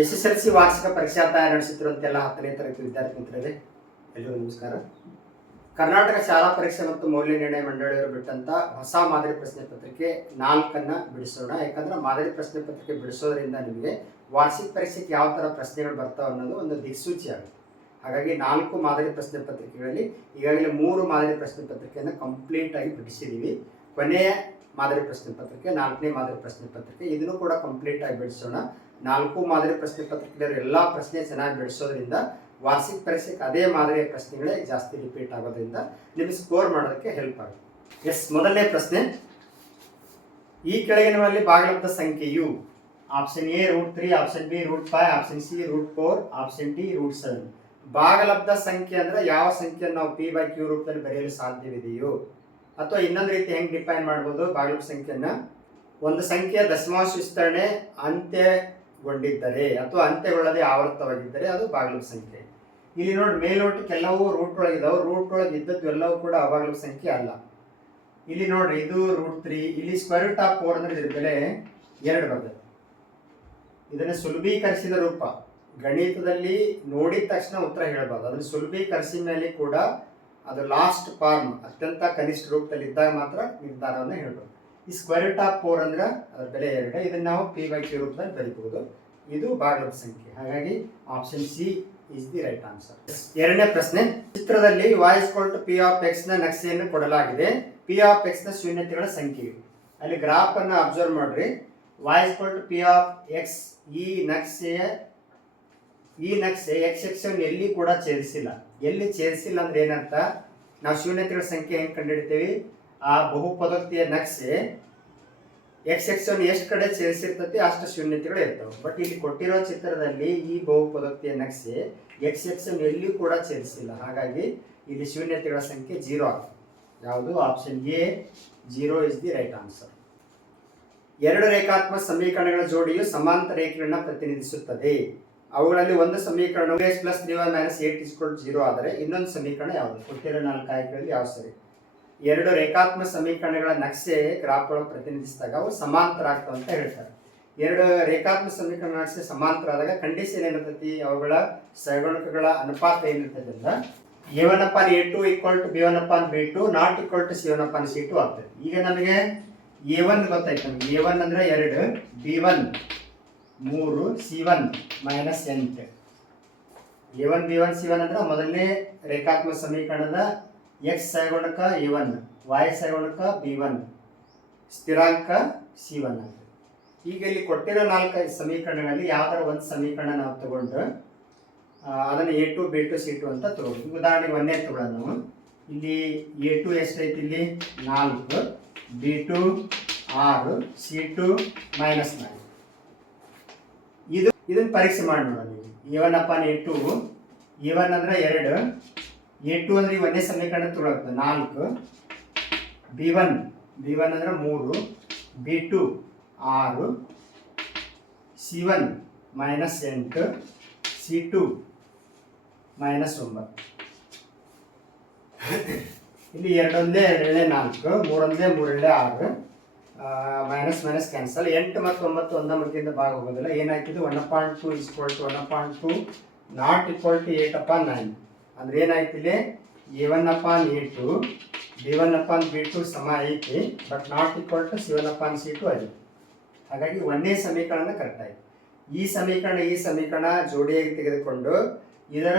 S S L C ವಾರ್ಷಿಕ ಪರೀಕ್ಷಾ ತಯಾರಿ ನಡೆಸುತ್ತಿರುವಂತೆಲ್ಲ ಹತ್ತನೇ ತರಗತಿ ವಿದ್ಯಾರ್ಥಿ ಮಿತ್ರರೇ ಎಲ್ಲರಿಗೂ ನಮಸ್ಕಾರ. ಕರ್ನಾಟಕ ಶಾಲಾ ಪರೀಕ್ಷೆ ಮತ್ತು ಮೌಲ್ಯ ನಿರ್ಣಯ ಮಂಡಳಿಯವರು ಬಿಟ್ಟಂತ ಹೊಸ ಮಾದರಿ ಪ್ರಶ್ನೆ ಪತ್ರಿಕೆ ನಾಲ್ಕನ್ನ ಬಿಡಿಸೋಣ. ಯಾಕಂದ್ರೆ ಮಾದರಿ ಪ್ರಶ್ನೆ ಪತ್ರಿಕೆ ಬಿಡಿಸೋದ್ರಿಂದ ನಿಮಗೆ ವಾರ್ಷಿಕ ಪರೀಕ್ಷೆಗೆ ಯಾವ ತರ ಪ್ರಶ್ನೆಗಳು ಬರ್ತಾವೆ ಅನ್ನೋದು ಒಂದು ದಿಕ್ಸೂಚಿ ಆಗುತ್ತೆ. ಹಾಗಾಗಿ ನಾಲ್ಕು ಮಾದರಿ ಪ್ರಶ್ನೆ ಪತ್ರಿಕೆಗಳಲ್ಲಿ ಈಗಾಗಲೇ ಮೂರು ಮಾದರಿ ಪ್ರಶ್ನೆ ಪತ್ರಿಕೆಯನ್ನು ಕಂಪ್ಲೀಟ್ ಆಗಿ ಬಿಡಿಸಿದ್ದೀವಿ ಕೊನೆಯ ಮಾದರಿ ಪ್ರಶ್ನೆ ಪತ್ರಿಕೆ, ನಾಲ್ಕನೇ ಮಾದರಿ ಪ್ರಶ್ನೆ ಪತ್ರಿಕೆ, ಇದನ್ನು ಕೂಡ ಕಂಪ್ಲೀಟ್ ಆಗಿ ಬಿಡಿಸೋಣ. ನಾಲ್ಕು ಮಾದರಿ ಪ್ರಶ್ನೆ ಪತ್ರಿಕೆಯಲ್ಲಿ ಎಲ್ಲ ಪ್ರಶ್ನೆ ಚೆನ್ನಾಗಿ ಬಿಡಿಸೋದ್ರಿಂದ ವಾರ್ಷಿಕ ಪರೀಕ್ಷೆಗೆ ಅದೇ ಮಾದರಿಯ ಪ್ರಶ್ನೆಗಳೇ ಜಾಸ್ತಿ ರಿಪೀಟ್ ಆಗೋದ್ರಿಂದ ನಿಮಗೆ ಸ್ಕೋರ್ ಮಾಡೋದಕ್ಕೆ ಹೆಲ್ಪ್ ಆಗುತ್ತೆ. ಎಸ್ ಮೊದಲನೇ ಪ್ರಶ್ನೆ. ಈ ಕೆಳಗಿನವರಲ್ಲಿ ಭಾಗಲಬ್ಧ ಸಂಖ್ಯೆಯು option A root three option B root five option C root four option D root seven ಭಾಗಲಬ್ಧ ಸಂಖ್ಯೆ ಅಂದ್ರೆ ಯಾವ ಸಂಖ್ಯೆಯನ್ನು ನಾವು ಪಿ ಬೈ ಕ್ಯೂ ರೂಪದಲ್ಲಿ ಬರೆಯಲು ಸಾಧ್ಯವಿದೆಯೋ? ಅಥವಾ ಇನ್ನೊಂದು ರೀತಿ ಹೆಂಗೆ ಡಿಫೈನ್ ಮಾಡ್ಬೋದು ಭಾಗಲಬ್ಧ ಸಂಖ್ಯೆಯನ್ನ? ಒಂದು ಸಂಖ್ಯೆಯ ದಶಮಾಂಶ ವಿಸ್ತರಣೆ ಅಂತ್ಯಗೊಂಡಿದ್ದರೆ ಅಥವಾ ಅಂತ್ಯಗೊಳ್ಳದೆ ಆವೃತ್ತವಾಗಿದ್ದರೆ ಅದು ಬಾಗಿಲು ಸಂಖ್ಯೆ. ಇಲ್ಲಿ ನೋಡಿ ಮೇಲ್ನೋಟಕ್ಕೆಲ್ಲವೂ ರೂಟ್ ಒಳಗಿದಾವೆ ರೂಟ್ ಒಳಗೆ ಇದ್ದದ್ದು ಎಲ್ಲವೂ ಕೂಡ ಅಭಾಗಲಬ್ಧ ಸಂಖ್ಯೆ ಅಲ್ಲ. ಇಲ್ಲಿ ನೋಡ್ರಿ, ಇದು ರೂಟ್ ತ್ರೀ ಇಲ್ಲಿ ಸ್ಕ್ವೇರ್ ರೂಟ್ ಆಫ್ ಫೋರ್ ಅಂದ್ರೆ ಇದ್ರ ಬೆಲೆ ಎರಡು ಬರ್ತದೆ. ಇದನ್ನು ಸುಲಭೀಕರಿಸಿದ ರೂಪ. ಗಣಿತದಲ್ಲಿ ನೋಡಿದ ತಕ್ಷಣ ಉತ್ತರ ಹೇಳ್ಬೋದು. ಅದನ್ನು ಸುಲಭೀಕರಿಸಿದ ಮೇಲೆ ಕೂಡ ಅದು ಲಾಸ್ಟ್ ಫಾರ್ಮ್ ಅತ್ಯಂತ ಕನಿಷ್ಠ ರೂಪದಲ್ಲಿ ಇದ್ದಾಗ ಮಾತ್ರ ನಿರ್ಧಾರವನ್ನು ಹೇಳ್ಬೋದು. ಈ ಸ್ಕ್ವೇರ್ ರೂಟ್ ಆಫ್ ಫೋರ್ ಅಂದ್ರೆ ಬೆಲೆ ಎರಡು. ಇದನ್ನ ನಾವು ಪಿ ಬೈ ಕ್ಯೂ ರೂಪದಲ್ಲಿ ಬರೀಬಹುದು. ಇದು ಭಾಗಲಬ್ಧ ಸಂಖ್ಯೆ. ಹಾಗಾಗಿ option C is the right answer ಎರಡನೇ ಪ್ರಶ್ನೆ, ಚಿತ್ರದಲ್ಲಿ ವಾಯ್ಸ್ ಟು ಪಿ ಆಫ್ ಎಕ್ಸ್ನ ನಕ್ಷೆಯನ್ನು ಕೊಡಲಾಗಿದೆ. ಪಿ ಆಫ್ ಎಕ್ಸ್ನ ಶೂನ್ಯತೆಗಳ ಸಂಖ್ಯೆ ಅಲ್ಲಿ ಗ್ರಾಫ್ ಅನ್ನು ಅಬ್ಸರ್ವ್ ಮಾಡ್ರಿ. ವಾಯ್ಸ್ ಟು ಪಿ ಆಫ್ ಎಕ್ಸ್ ಈ ನಕ್ಷೆಯ, ಈ ನಕ್ಷೆ ಎಕ್ಸ್ ಎಕ್ಸ್ ಎಲ್ಲಿ ಕೂಡ ಛೇದಿಸಿಲ್ಲ. ಎಲ್ಲಿ ಛೇದಿಸಿಲ್ಲ ಅಂದ್ರೆ ಏನಂತ ನಾವು ಶೂನ್ಯತೆಗಳ ಸಂಖ್ಯೆ ಹೆಂಗೆ ಕಂಡುಹಿಡಿತೀವಿ? ಆ ಬಹುಪದೋಕ್ತಿಯ ನಕ್ಷೆ ಎಕ್ಸ್ ಎಕ್ಸ್ ಅನ್ನು ಎಷ್ಟು ಕಡೆ ಸೇರಿಸಿರ್ತತಿ ಅಷ್ಟು ಶೂನ್ಯತೆಗಳು ಇರ್ತವೆ. ಬಟ್ ಇಲ್ಲಿ ಕೊಟ್ಟಿರೋ ಚಿತ್ರದಲ್ಲಿ ಈ ಬಹುಪದೋಕ್ತಿಯ ನಕ್ಷೆ ಎಕ್ಸ್ ಎಕ್ಸ್ ಅನ್ನು ಎಲ್ಲಿಯೂ ಕೂಡ ಸೇರಿಸಿಲ್ಲ. ಹಾಗಾಗಿ ಇಲ್ಲಿ ಶೂನ್ಯತೆಗಳ ಸಂಖ್ಯೆ ಜೀರೋ ಆಗ್ತದೆ ಯಾವುದು? Option A zero is the right answer ಎರಡು ರೇಖಾತ್ಮಕ ಸಮೀಕರಣಗಳ ಜೋಡಿಯು ಸಮಾಂತರ ರೇಖೆಗಳನ್ನ ಪ್ರತಿನಿಧಿಸುತ್ತದೆ. ಅವುಗಳಲ್ಲಿ ಒಂದು ಸಮೀಕರಣ S plus three one minus eight ಇಸ್ಕೊಂಡು ಜೀರೋ ಆದರೆ ಇನ್ನೊಂದು ಸಮೀಕರಣ ಯಾವುದು? ಕೊಟ್ಟಿರೋ ನಾಲ್ಕು ಆಯ್ಕೆಗಳಲ್ಲಿ ಯಾವ ಸರಿ? ಎರಡು ರೇಖಾತ್ಮಕ ಸಮೀಕರಣಗಳ ನಕ್ಷೆ ಗ್ರಾಫ್ ಒಳಗೆ ಪ್ರತಿನಿಧಿಸಿದಾಗ ಅವು ಸಮಾಂತರ ಆಗ್ತವೆ ಅಂತ ಹೇಳ್ತಾರೆ. ಎರಡು ರೇಖಾತ್ಮಕ ಸಮೀಕರಣ ನಕ್ಷೆ ಸಮಾಂತರ ಆದಾಗ ಕಂಡೀಷನ್ ಏನಿರ್ತೈತಿ? ಅವುಗಳ ಸಗಣಕಗಳ ಅನುಪಾತ ಏನಿರ್ತದೆ ಅಂದ್ರೆ A one A two equal to B one B two not equal to C one C two ಆಗ್ತದೆ. ಈಗ ನಮಗೆ ಎ ಒನ್ ಗೊತ್ತಾಯ್ತು ನಮಗೆ. ಎ ಒನ್ ಅಂದ್ರೆ ಎರಡು ಬಿ ಒನ್ ಮೂರು ಸಿ ಒನ್ ಮೈನಸ್ ಎಂಟು. A one B one C one ಅಂದ್ರೆ ಮೊದಲನೇ ರೇಖಾತ್ಮಕ ಸಮೀಕರಣದ ಎಕ್ಸ್ ಸಹಗುಣಕ ಎ ಒನ್ ವಾಯ್ ಸಹಗುಣಕ ಬಿ ಒನ್ ಸ್ಥಿರಾಂಕ ಸಿ ಒನ್ ಈಗ ಇಲ್ಲಿ ಕೊಟ್ಟಿರೋ ನಾಲ್ಕು ಸಮೀಕರಣಗಳಲ್ಲಿ ಯಾವ್ದಾರ ಒಂದು ಸಮೀಕರಣ ನಾವು ತಗೊಂಡು ಅದನ್ನು A two B two C two ಅಂತ ತಗೋಬೇಕು. ಉದಾಹರಣೆಗೆ ಒಂದೇ ತಗೊಳ್ಳೋಣ ನಾವು. ಇಲ್ಲಿ ಎ ಟು ಎಷ್ಟೈತಿ ಇಲ್ಲಿ? ನಾಲ್ಕು ಬಿ ಟು ಆರು ಸಿ ಟು ಮೈನಸ್ ನೈನ್ ಇದು, ಇದನ್ನು ಪರೀಕ್ಷೆ ಮಾಡಿ ನೋಡೋಣ A one upon A two A one ಅಂದ್ರೆ ಎರಡು ಎ ಟು ಅಂದ್ರೆ ಈ ಒಂದೇ ಸಮೀಕರಣ ತೊಗೊಳ್ತದೆ ನಾಲ್ಕು. ಬಿ ಒನ್ ಬಿ ಒನ್ ಅಂದ್ರೆ ಮೂರು. ಬಿ ಟು ಆರು. ಸಿ ಒನ್ ಮೈನಸ್ ಎಂಟು. ಸಿ ಟು ಮೈನಸ್ ಒಂಬತ್ತು. ಇಲ್ಲಿ ಎರಡೊಂದೇ ಎರಡನೇ ನಾಲ್ಕು, ಮೂರೊಂದೇ ಮೂರನೇ ಆರು ಮೈನಸ್ ಮೈನಸ್ ಕ್ಯಾನ್ಸಲ್ ಎಂಟು ಮತ್ತು ಒಂಬತ್ತು ಒಂದ ಮಧ್ಯದಿಂದ ಭಾಗ ಹೋಗೋದಿಲ್ಲ. ಏನಾಯ್ತಿದ್ದು one point two ಇಸ್ಕೊಳ್ತು two one point two not equal to eight upon nine ಅಂದ್ರೆ ಏನಾಯ್ತಿದೆ A one upon A two B one upon B two ಸಮ ಐತಿ but not equal to C one upon C two ಐತಿ ಹಾಗಾಗಿ ಒಂದೇ ಸಮೀಕರಣ correct ಆಯ್ತು. ಈ ಸಮೀಕರಣ ಈ ಸಮೀಕರಣ ಜೋಡಿಯಾಗಿ ತೆಗೆದುಕೊಂಡು ಇದರ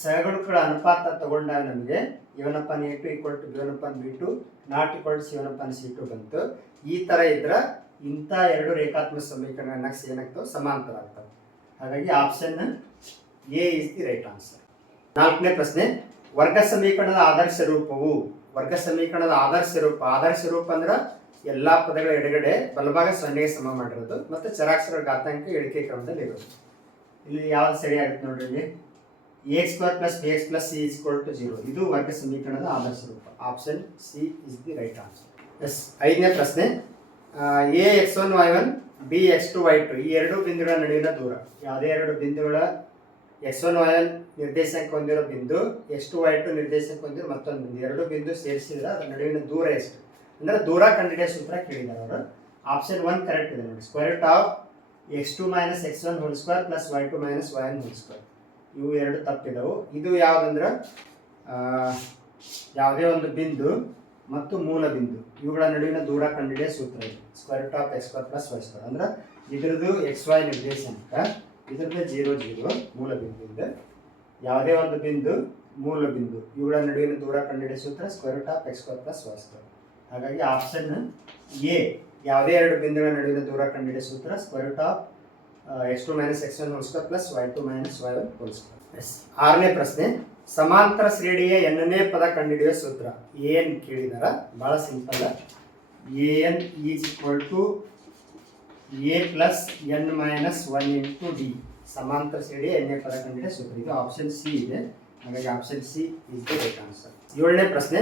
ಸಹಗುಣಗಳ ಅನುಪಾತ ತಗೊಂಡಾಗ ನಮಗೆ even upon A two equal to upon B two not equal to upon C two ಬಂತು. ಈ ಥರ ಇದ್ರೆ ಇಂಥ ಎರಡು ರೇಖಾತ್ಮಕ ಸಮೀಕರಣ ಏನಾಗ್ತವೆ ಸಮಾಂತರ ಆಗ್ತವೆ ಹಾಗಾಗಿ option A is the right answer ನಾಲ್ಕನೇ ಪ್ರಶ್ನೆ, ವರ್ಗ ಸಮೀಕರಣದ ಆದರ್ಶ ರೂಪವು, ವರ್ಗ ಸಮೀಕರಣದ ಆದರ್ಶ ರೂಪ ಆದರ್ಶ ರೂಪ ಅಂದ್ರೆ ಎಲ್ಲಾ ಪದಗಳ ಎಡಗಡೆ ಬಲಭಾಗ ಸೊನ್ನೆಗೆ ಸಮ ಮಾಡಿರೋದು ಮತ್ತು ಚರಾಕ್ಷರ ಘಾತಾಂಕ ಇಳಿಕೆ ಕ್ರಮದಲ್ಲಿ ಇರೋದು. ಇಲ್ಲಿ ಯಾವ್ದು ಸರಿ ಆಗುತ್ತೆ ನೋಡ್ರಿ ಇಲ್ಲಿ. A square plus B x plus C is equal to zero ಇದು ವರ್ಗ ಸಮೀಕರಣದ ಆದರ್ಶ ರೂಪ. Option C is the right answer S ಐದನೇ ಪ್ರಶ್ನೆ A x one y one B x two y two ಈ ಎರಡು ಬಿಂದುಗಳ ನಡುವಿನ ದೂರ, ಯಾವುದೇ ಎರಡು ಬಿಂದುಗಳ ಎಕ್ಸ್ ಒನ್ ಒನ್ ನಿರ್ದೇಶಾಂಕ ಹೊಂದಿರೋ ಬಿಂದು ಎಷ್ಟು ವೈ ಟು ನಿರ್ದೇಶಾಂಕ ಹೊಂದಿರೋ ಮತ್ತೊಂದು ಬಿಂದು. ಎರಡು ಬಿಂದು ಸೇರಿಸಿದ್ರೆ ಅದರ ನಡುವಿನ ದೂರ ಎಷ್ಟು? ಅಂದ್ರೆ ದೂರ ಕಂಡಿಡಿಯೋ ಸೂತ್ರ ಕೇಳಿದ್ದಾರೆ ಅವರು. ಆಪ್ಷನ್ ಒನ್ ಕರೆಕ್ಟ್ ಇದೆ ನೋಡಿ. Square root of x two minus x one whole square plus y two minus y one whole square ಇವು ಎರಡು ತಪ್ಪಿದವು. ಇದು ಯಾವುದಂದ್ರೆ ಯಾವುದೇ ಒಂದು ಬಿಂದು ಮತ್ತು ಮೂಲ ಬಿಂದು. ಇವುಗಳ ನಡುವಿನ ದೂರ ಕಂಡಿಡಿಯೋ ಸೂತ್ರ ಇದು. Square root of x square plus y square ಅಂದ್ರೆ ಇದ್ರದ್ದು ಎಕ್ಸ್ ವೈ ನಿರ್ದೇಶಾಂಕ ಇದ್ರದ್ದು ಜೀರೋ ಜೀರೋ ಮೂಲ ಬಿಂದುವಿಂದ ಯಾವುದೇ ಒಂದು ಬಿಂದು ಮೂಲ ಬಿಂದು. ಇವುಗಳ ನಡುವಿನ ದೂರ ಕಂಡುಹಿಡಿಯೋ ಸೂತ್ರ square root of x square plus y square ಹಾಗಾಗಿ ಆಪ್ಷನ್ ಎ ಯಾವುದೇ ಎರಡು ಬಿಂದುಗಳ ನಡುವಿನ ದೂರ ಕಂಡುಹಿಡಿಯೋ ಸೂತ್ರ square root of x two minus x one whole square plus y two minus y one whole square S ಆರನೇ ಪ್ರಶ್ನೆ ಸಮಾಂತರ ಶ್ರೇಣಿಯ ಎನ್ನನೇ ಪದ ಕಂಡುಹಿಡಿಯುವ ಸೂತ್ರ. ಏನು ಕೇಳಿದಾರ? ಬಹಳ simple A N is equal to A plus N minus one into D ಸಮಾಂತರ ಸೇರಿ ಎನ್ನೇ ಪದ ಕಂಡಿದೆ ಸೂತ್ರ ಇದು ಆಪ್ಷನ್ ಸಿ ಇದೆ. ಹಾಗಾಗಿ option C is the answer ಏಳನೇ ಪ್ರಶ್ನೆ.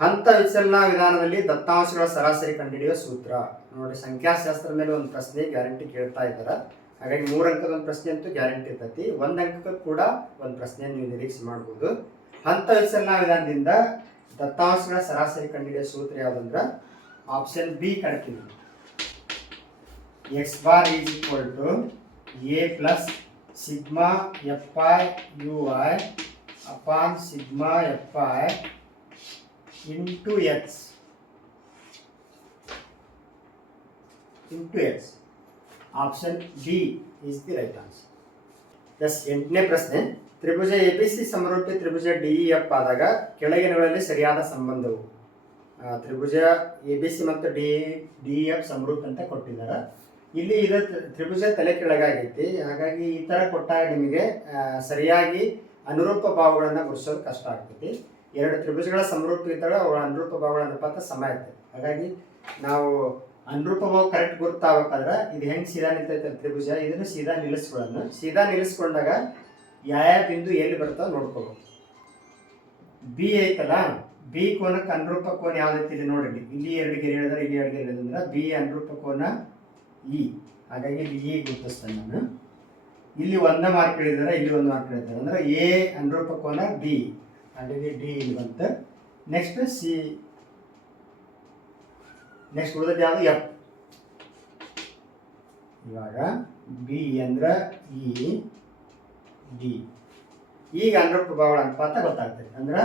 ಹಂತ ವಿಚಲನಾ ವಿಧಾನದಲ್ಲಿ ದತ್ತಾಂಶಗಳ ಸರಾಸರಿ ಕಂಡುಹಿಡಿಯುವ ಸೂತ್ರ. ನೋಡಿ ಸಂಖ್ಯಾಶಾಸ್ತ್ರ ಮೇಲೆ ಒಂದು ಪ್ರಶ್ನೆ ಗ್ಯಾರಂಟಿ ಕೇಳ್ತಾ ಇದ್ದಾರೆ. ಹಾಗಾಗಿ ಮೂರು ಅಂಕದ ಒಂದು ಪ್ರಶ್ನೆ ಅಂತೂ ಗ್ಯಾರಂಟಿ ಇರ್ತೈತಿ. ಒಂದು ಅಂಕಕ್ಕೆ ಕೂಡ ಒಂದು ಪ್ರಶ್ನೆ ನೀವು ನಿರೀಕ್ಷೆ ಮಾಡ್ಬೋದು. ಹಂತ ವಿಚಲನಾ ವಿಧಾನದಿಂದ ದತ್ತಾಂಶಗಳ ಸರಾಸರಿ ಕಂಡುಹಿಡಿಯುವ ಸೂತ್ರ ಯಾವುದಂದ್ರೆ? Option B correct X bar is equal to A plus sigma F I U I upon sigma F I into X into X option D is the right answer yes ಎಂಟನೇ ಪ್ರಶ್ನೆ. ತ್ರಿಭುಜ ಎ ಬಿ ಸಿ ಸಮರೂಪಿ ತ್ರಿಭುಜ D E F ಆದಾಗ ಕೆಳಗಿನಗಳಲ್ಲಿ ಸರಿಯಾದ ಸಂಬಂಧವು ಆ, ತ್ರಿಭುಜ ಎ ಬಿ ಸಿ ಮತ್ತು ಡಿ ಡಿ ಎಫ್ ಸಮರೂಪಿ ಅಂತ ಕೊಟ್ಟಿದ್ದಾರೆ. ಇಲ್ಲಿ ಇದು ತ್ರಿಭುಜ ತಲೆ ಕೆಳಗಾಗೈತಿ. ಹಾಗಾಗಿ ಈ ಥರ ಕೊಟ್ಟಾಗ ನಿಮಗೆ ಸರಿಯಾಗಿ ಅನುರೂಪ ಭಾವಗಳನ್ನು ಗುರುಸೋದು ಕಷ್ಟ ಆಗ್ತೈತಿ. ಎರಡು ತ್ರಿಭುಜಗಳ ಸಮರೂಪ ಇದ್ದಾಗ ಅವುಗಳ ಅನುರೂಪ ಭಾವಗಳ ಅನುಪಾತ ಸಮ ಇರ್ತದೆ ಹಾಗಾಗಿ ನಾವು ಅನುರೂಪ ಭಾವ ಕರೆಕ್ಟ್ ಗುರುತಾಗಬೇಕಾದ್ರೆ ಇದು ಹೆಂಗೆ ಸೀದಾ ನಿಂತೈತೆ ತ್ರಿಭುಜ, ಇದನ್ನು ಸೀದಾ ನಿಲ್ಲಿಸ್ಕೊಳ್ಳೋಣ. ಸೀದಾ ನಿಲ್ಲಿಸ್ಕೊಂಡಾಗ ಯಾವ ಬಿಂದು ಎಲ್ಲಿ ಬರ್ತಾವೆ ನೋಡ್ಕೋಬೇಕು. ಬಿ ಐತಲ್ಲ ಬಿ ಕೋನಕ್ಕೆ ಅನುರೂಪ ಕೋನ ಯಾವ್ದೈತಿ ಇಲ್ಲಿ ನೋಡ್ರಿ. ಇಲ್ಲಿ ಎರಡು ಗೆರೆ ಹೇಳಿದ್ರೆ ಇಲ್ಲಿ ಎರಡು ಗೆರೆ ಹೇಳಿದ್ರೆ ಬಿ ಅನುರೂಪ ಕೋನ ಇ. ಹಾಗಾಗಿ ಇಲ್ಲಿ ಇ ಗುರುತಿಸ್ತೇನೆ ನಾನು. ಇಲ್ಲಿ ಒಂದೇ ಮಾರ್ಕ್ ಹೇಳಿದ್ರೆ ಇಲ್ಲಿ ಒಂದು ಮಾರ್ಕ್ ಹೇಳಿದ್ದಾರೆ. ಅಂದ್ರೆ ಎ ಅನುರೂಪ ಕೋನ ಬಿ. ಹಾಗಾಗಿ ಡಿ ಇಲ್ಲಿ ಬಂತು. Next C. ನೆಕ್ಸ್ಟ್ ಉಳಿದದ್ದು ಯಾವುದು? ಎಫ್. ಇವಾಗ ಬಿ ಅಂದ್ರೆ ಇ, ಡಿ. ಈಗ ಅನುರೂಪ ಭಾವಗಳ ಅನುಪಾತ ಗೊತ್ತಾಗ್ತದೆ. ಅಂದ್ರೆ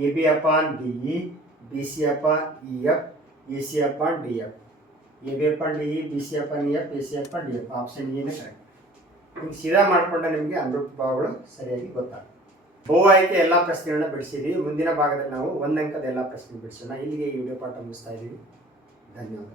A B upon D E, B C upon E F, A C upon D F. A B F D E B C F E F A C F D F option ಏನೇ correct ಹಿಂಗೆ ಸೀದಾ ಮಾಡಿಕೊಂಡ್ರೆ ನಿಮಗೆ ಅನುರೂಪ ಭಾವಗಳು ಸರಿಯಾಗಿ ಗೊತ್ತಾಗ್ತದೆ ಬಹು ಆಯ್ಕೆ ಎಲ್ಲ ಪ್ರಶ್ನೆಗಳನ್ನ ಬಿಡಿಸಿದ್ವಿ ಮುಂದಿನ ಭಾಗದಲ್ಲಿ ನಾವು ಒಂದಂಕದ ಎಲ್ಲ ಪ್ರಶ್ನೆ ಬಿಡಿಸೋಣ. ಇಲ್ಲಿಗೆ ಈ ವಿಡಿಯೋ ಪಾಠ ಮುಗಿಸ್ತಾ ಇದ್ದೀವಿ. ಧನ್ಯವಾದ